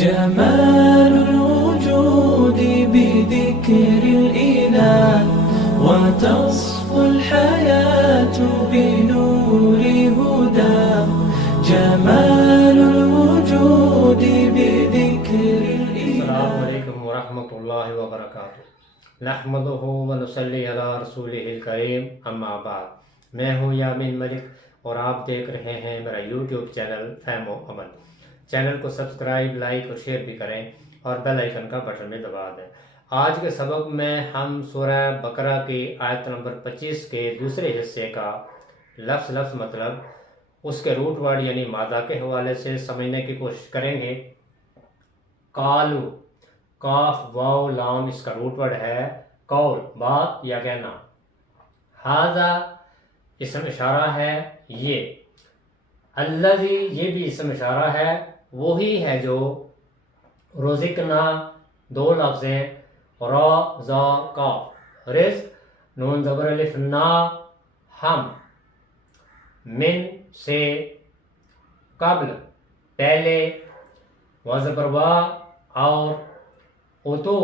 جمال الوجود بذكر الإله وتصفو الحياة بنور هدى. جمال الوجود بذكر الإله. السلام علیکم ورحمۃ اللہ وبرکاتہ. نحمدہ ونصلی علی رسولہ الکریم. اما بعد. میں ہوں یامین ملک اور آپ دیکھ رہے ہیں میرا یوٹیوب چینل فہم و عمل. چینل کو سبسکرائب، لائک اور شیئر بھی کریں اور بیل آئیکن کا بٹن بھی دبا دیں. آج کے سبق میں ہم سورہ بقرہ کی آیت نمبر 25 کے دوسرے حصے کا لفظ مطلب اس کے روٹ ورڈ یعنی مادہ کے حوالے سے سمجھنے کی کوشش کریں گے. قالو، کاف واو لام اس کا روٹ ورڈ ہے قول، بات یا کہنا. ھذا اسم اشارہ ہے یہ. الذی یہ بھی اسم اشارہ ہے، وہی ہے جو. رزقنا دو لفظ ہیں، را زا کاف. رزق نون زبر الف نا ہم. من سے قبل پہلے، وزبر وا اور اتو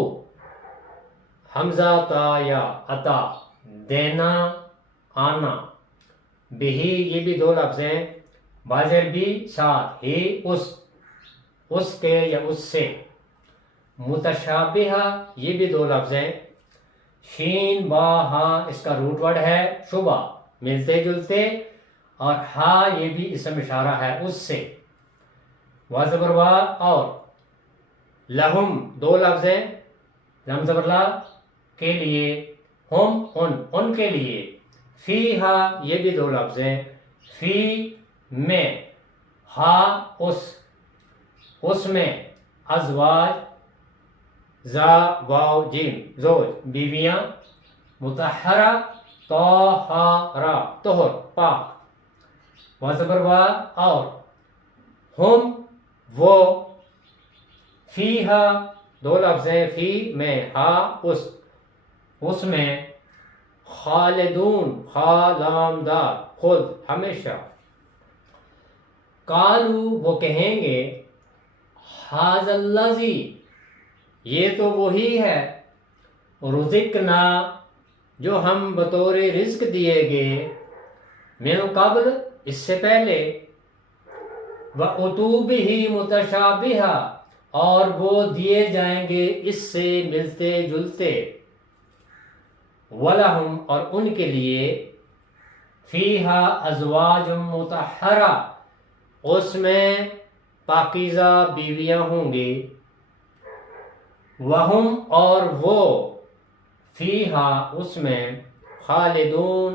حمزہ تا یا عطا دینا آنا. بہی یہ بھی دو لفظ ہیں، باجر بھی ساتھ ہی اس کے یا اس سے. متشابہہ یہ بھی دو لفظ ہیں. شین با ہا اس کا روٹ ورڈ ہے شبہ، ملتے جلتے، اور ہا یہ بھی اسم اشارہ ہے اس سے. وزبر وا اور لہم دو لفظ ہیں، لم زبر لا کے لیے، ہم ان کے لیے. فی ہا یہ بھی دو لفظ ہیں، فی میں، ہا اس میں. ازواج زا واو جیم زوج بیویاں. مطہرہ طہارہ طہر پاک. وزبر وا اور ہم وہ. فیہا دو لفظ ہیں، فی میں، ہا اس میں. خالدون خا لام دار خود ہمیشہ. قالو وہ کہیں گے، ھذا الذی یہ تو وہی ہے. رزقنا جو ہم بطور رزق دیے گئے. من قبل اس سے پہلے. وَأُتُوا بِهِ مُتَشَابِهًا اور وہ دیے جائیں گے اس سے ملتے جلتے. وَلَهُمْ اور ان کے لیے. فِيهَا أَزْوَاجٌ مُطَہَّرَةٌ اس میں پاکیزہ بیویاں ہوں گی. وَهُمْ اور وہ. فِيهَا اس میں. خالدون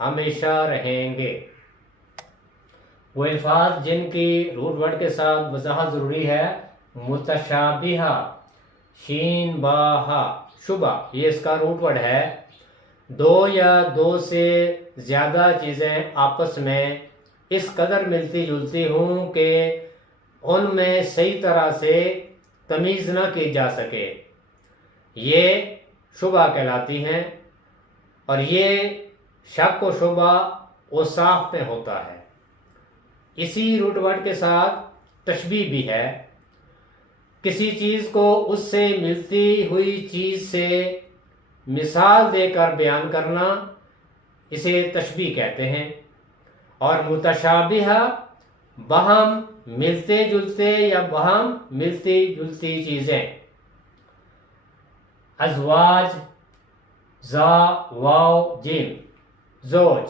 ہمیشہ رہیں گے. وہ الفاظ جن کی روٹ ورڈ کے ساتھ وضاحت ضروری ہے. متشابہہ شین با ہا شبہ یہ اس کا روٹ ورڈ ہے. دو یا دو سے زیادہ چیزیں آپس میں اس قدر ملتی جلتی ہوں کہ ان میں صحیح طرح سے تمیز نہ کی جا سکے، یہ شبہ کہلاتی ہیں. اور یہ شک و شبہ اوصاف میں ہوتا ہے. اسی روٹ ورڈ کے ساتھ تشبیہ بھی ہے. کسی چیز کو اس سے ملتی ہوئی چیز سے مثال دے کر بیان کرنا اسے تشبیہ کہتے ہیں. اور متشابہہ باہم ملتے جلتے یا باہم ملتی جلتی چیزیں. ازواج زا واو جیم زوج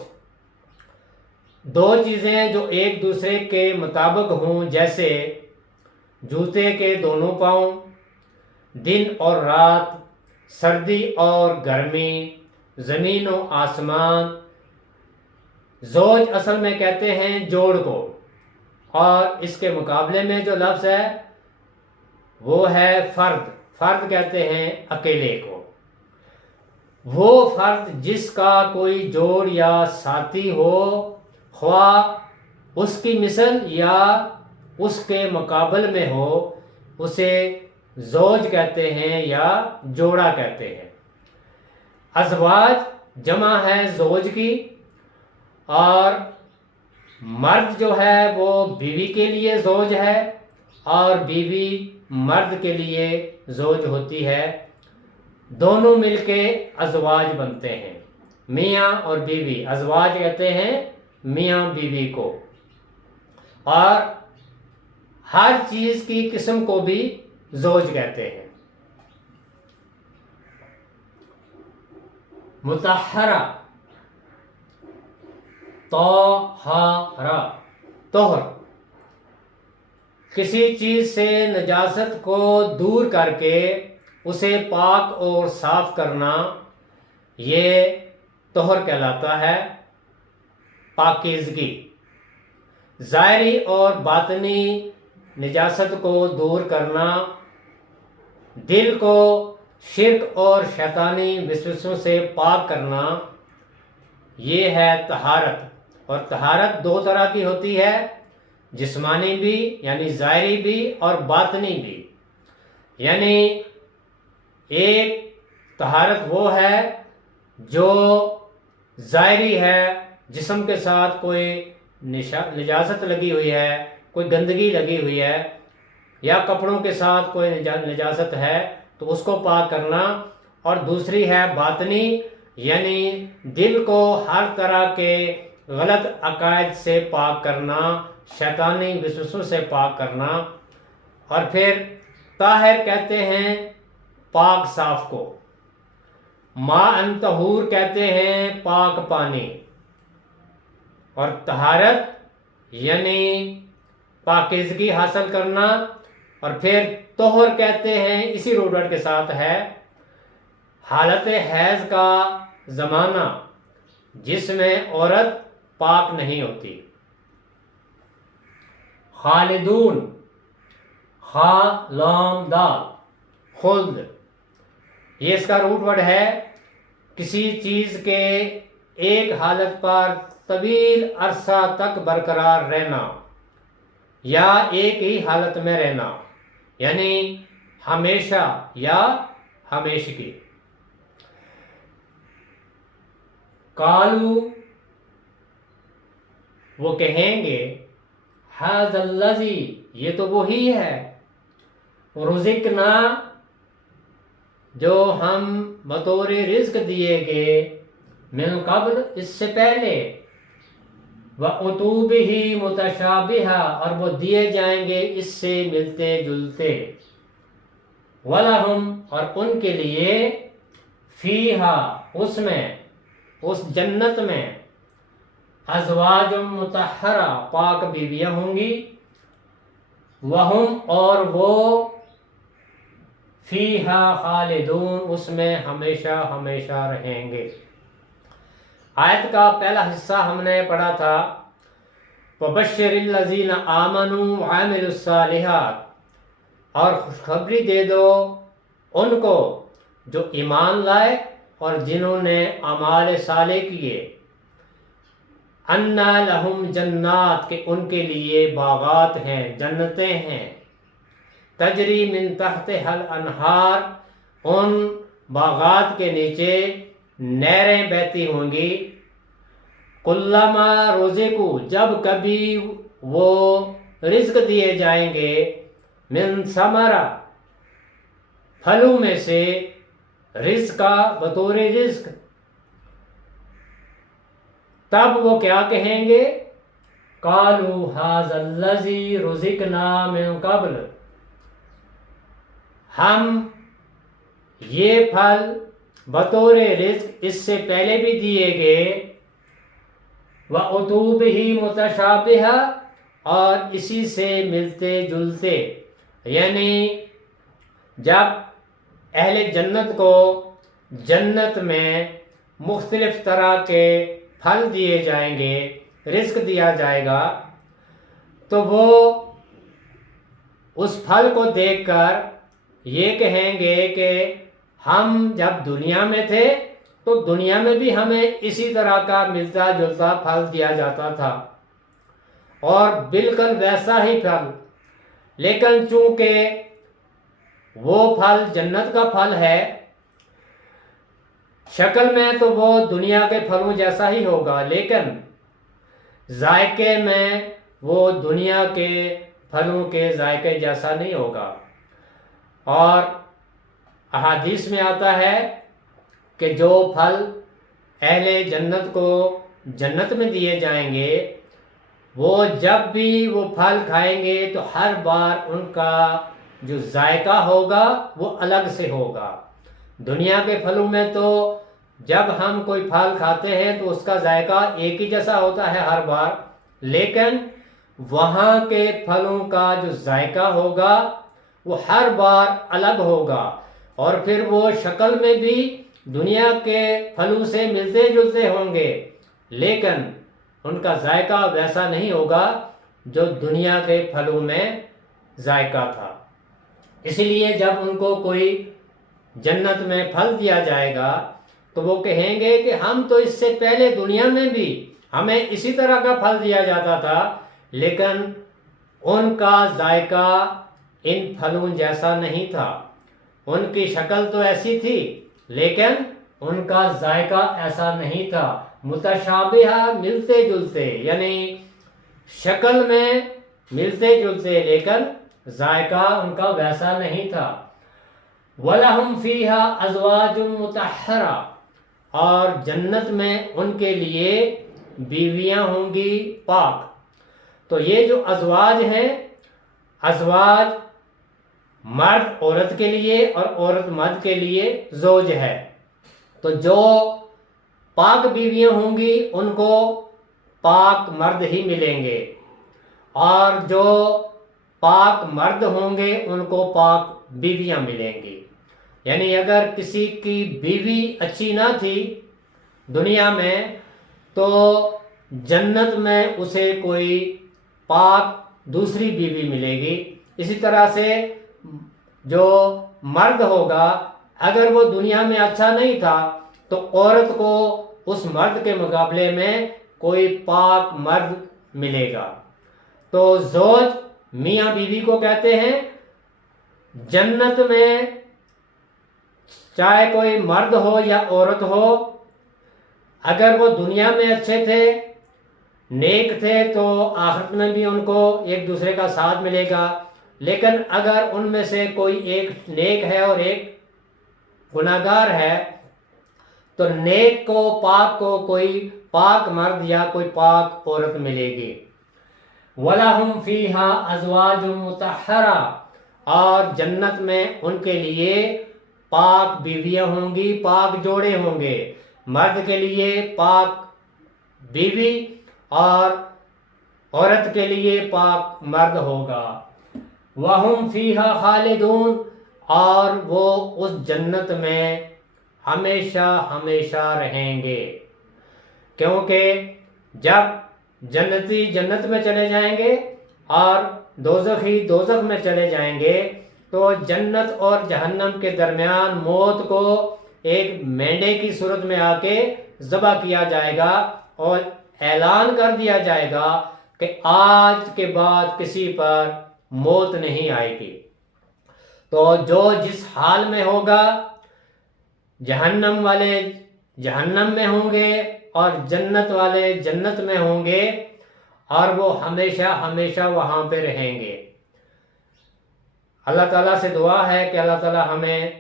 دو چیزیں جو ایک دوسرے کے مطابق ہوں، جیسے جوتے کے دونوں پاؤں، دن اور رات، سردی اور گرمی، زمین و آسمان. زوج اصل میں کہتے ہیں جوڑ کو، اور اس کے مقابلے میں جو لفظ ہے وہ ہے فرد. فرد کہتے ہیں اکیلے کو. وہ فرد جس کا کوئی جوڑ یا ساتھی ہو، خواہ اس کی مثل یا اس کے مقابل میں ہو، اسے زوج کہتے ہیں یا جوڑا کہتے ہیں. ازواج جمع ہے زوج کی، اور مرد جو ہے وہ بیوی کے لیے زوج ہے، اور بیوی مرد کے لیے زوج ہوتی ہے، دونوں مل کے ازواج بنتے ہیں، میاں اور بیوی۔ ازواج کہتے ہیں میاں بیوی کو، اور ہر چیز کی قسم کو بھی زوج کہتے ہیں۔ مطہرہ، طہارہ، طہر، کسی چیز سے نجاست کو دور کر کے اسے پاک اور صاف کرنا، یہ طہر کہلاتا ہے، پاکیزگی۔ ظاہری اور باطنی نجاست کو دور کرنا، دل کو شرک اور شیطانی وسوسوں سے پاک کرنا، یہ ہے طہارت۔ اور طہارت دو طرح کی ہوتی ہے، جسمانی بھی یعنی ظاہری بھی اور باطنی بھی۔ یعنی ایک طہارت وہ ہے جو ظاہری ہے، جسم کے ساتھ کوئی نجاست لگی ہوئی ہے، کوئی گندگی لگی ہوئی ہے، یا کپڑوں کے ساتھ کوئی نجاست ہے تو اس کو پاک کرنا۔ اور دوسری ہے باطنی، یعنی دل کو ہر طرح کے غلط عقائد سے پاک کرنا، شیطانی وسوسوں سے پاک کرنا۔ اور پھر طاہر کہتے ہیں پاک صاف کو، ماء طہور کہتے ہیں پاک پانی، اور طہارت یعنی پاکیزگی حاصل کرنا۔ اور پھر طہر کہتے ہیں، اسی روٹ ورڈ کے ساتھ ہے، حالت حیض کا زمانہ جس میں عورت پاک نہیں ہوتی۔ خالدون، خا لام دال، خلد، یہ اس کا روٹ ورڈ ہے، کسی چیز کے ایک حالت پر طویل عرصہ تک برقرار رہنا یا ایک ہی حالت میں رہنا، یعنی ہمیشہ یا ہمیشگی۔ قالو، وہ کہیں گے، ھذا الذی، یہ تو وہی ہے، رزقنا، جو ہم بطور رزق دیے گئے، من قبل، اس سے پہلے، وَأُتُوا بِهِ مُتَشَابِهًا، اور وہ دیے جائیں گے اس سے ملتے جلتے، وَلَهُمْ، اور ان کے لیے، فِيهَا، اس میں، اس جنت میں، ازواج مطہرہ، پاک بیویاں ہوں گی، وہم، اور وہ، فیہا خالدون، اس میں ہمیشہ ہمیشہ رہیں گے۔ آیت کا پہلا حصہ ہم نے پڑھا تھا، وَبَشِّرِ الَّذِينَ آمَنُوا وَعَمِلُوا الصَّالِحَاتِ، اور خوشخبری دے دو ان کو جو ایمان لائے اور جنہوں نے اعمال صالح کیے، اَنَّ لَهُمْ جنات، کہ ان کے لیے باغات ہیں، جنتیں ہیں، تجری من تحتها الانہار، ان باغات کے نیچے نہریں بہتی ہوں گی، کلما رزقوا، جب کبھی وہ رزق دیے جائیں گے، من ثمرہ، پھلوں میں سے، رزقا، بطور رزق، تب وہ کیا کہیں گے، قالوا ھذا الذی رزقنا من قبل، ہم یہ پھل بطور رزق اس سے پہلے بھی دیے گئے، وَأُتُوا بِهِ مُتَشَابِهًا، اور اسی سے ملتے جلتے، یعنی جب اہل جنت کو جنت میں مختلف طرح کے پھل دیے جائیں گے، رزق دیا جائے گا، تو وہ اس پھل کو دیکھ کر یہ کہیں گے کہ ہم جب دنیا میں تھے تو دنیا میں بھی ہمیں اسی طرح کا ملتا جلتا پھل دیا جاتا تھا، اور بالکل ویسا ہی پھل، لیکن چونکہ وہ پھل جنت کا پھل ہے، شکل میں تو وہ دنیا کے پھلوں جیسا ہی ہوگا، لیکن ذائقے میں وہ دنیا کے پھلوں کے ذائقے جیسا نہیں ہوگا۔ اور احادیث میں آتا ہے کہ جو پھل اہل جنت کو جنت میں دیے جائیں گے وہ جب بھی وہ پھل کھائیں گے تو ہر بار ان کا جو ذائقہ ہوگا وہ الگ سے ہوگا۔ دنیا کے پھلوں میں تو جب ہم کوئی پھل کھاتے ہیں تو اس کا ذائقہ ایک ہی جیسا ہوتا ہے ہر بار، لیکن وہاں کے پھلوں کا جو ذائقہ ہوگا وہ ہر بار الگ ہوگا، اور پھر وہ شکل میں بھی دنیا کے پھلوں سے ملتے جلتے ہوں گے، لیکن ان کا ذائقہ ویسا نہیں ہوگا جو دنیا کے پھلوں میں ذائقہ تھا۔ اسی لیے جب ان کو کوئی جنت میں پھل دیا جائے گا تو وہ کہیں گے کہ ہم تو اس سے پہلے دنیا میں بھی ہمیں اسی طرح کا پھل دیا جاتا تھا، لیکن ان کا ذائقہ ان پھلوں جیسا نہیں تھا، ان کی شکل تو ایسی تھی لیکن ان کا ذائقہ ایسا نہیں تھا۔ متشابہ ملتے جلتے، یعنی شکل میں ملتے جلتے لیکن ذائقہ ان کا ویسا نہیں تھا۔ وَلَهُمْ فِيهَا أَزْوَاجٌ مُطَهَّرَةٌ، اور جنت میں ان کے لیے بیویاں ہوں گی پاک۔ تو یہ جو ازواج ہیں، ازواج مرد عورت کے لیے اور عورت مرد کے لیے زوج ہے، تو جو پاک بیویاں ہوں گی ان کو پاک مرد ہی ملیں گے، اور جو پاک مرد ہوں گے ان کو پاک بیویاں ملیں گی۔ یعنی اگر کسی کی بیوی اچھی نہ تھی دنیا میں تو جنت میں اسے کوئی پاک دوسری بیوی ملے گی۔ اسی طرح سے جو مرد ہوگا اگر وہ دنیا میں اچھا نہیں تھا تو عورت کو اس مرد کے مقابلے میں کوئی پاک مرد ملے گا۔ تو زوج میاں بیوی کو کہتے ہیں۔ جنت میں چاہے کوئی مرد ہو یا عورت ہو، اگر وہ دنیا میں اچھے تھے، نیک تھے، تو آخرت میں بھی ان کو ایک دوسرے کا ساتھ ملے گا، لیکن اگر ان میں سے کوئی ایک نیک ہے اور ایک گناہگار ہے تو نیک کو پاک کو کوئی پاک مرد یا کوئی پاک عورت ملے گی۔ وَلَهُمْ فِيهَا أَزْوَاجٌ مُطَهَّرَةٌ، اور جنت میں ان کے لیے پاک بیویاں ہوں گی، پاک جوڑے ہوں گے۔ مرد کے لیے پاک بیوی اور عورت کے لیے پاک مرد ہوگا۔ وَهُمْ فِيهَا خَالِدُونَ، اور وہ اس جنت میں ہمیشہ ہمیشہ رہیں گے، کیونکہ جب جنتی جنت میں چلے جائیں گے اور دوزخی دوزخ میں چلے جائیں گے تو جنت اور جہنم کے درمیان موت کو ایک مینڈے کی صورت میں آ کے ذبح کیا جائے گا اور اعلان کر دیا جائے گا کہ آج کے بعد کسی پر موت نہیں آئے گی۔ تو جو جس حال میں ہوگا، جہنم والے جہنم میں ہوں گے اور جنت والے جنت میں ہوں گے، اور وہ ہمیشہ ہمیشہ وہاں پہ رہیں گے۔ اللہ تعالیٰ سے دعا ہے کہ اللہ تعالیٰ ہمیں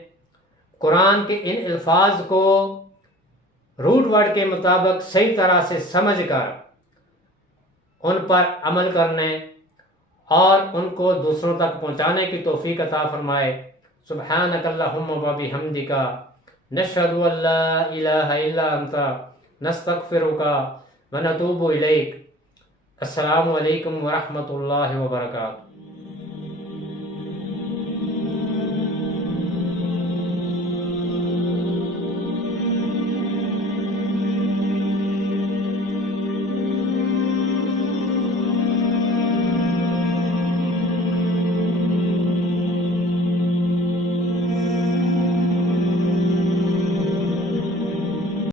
قرآن کے ان الفاظ کو روٹ ورڈ کے مطابق صحیح طرح سے سمجھ کر ان پر عمل کرنے اور ان کو دوسروں تک پہنچانے کی توفیق عطا فرمائے۔ سبحانک اللہم و بحمدک، نشہد ان لا الہ الا انت، نستغفرک و نتوب الیک۔ السلام علیکم ورحمۃ اللہ وبرکاتہ۔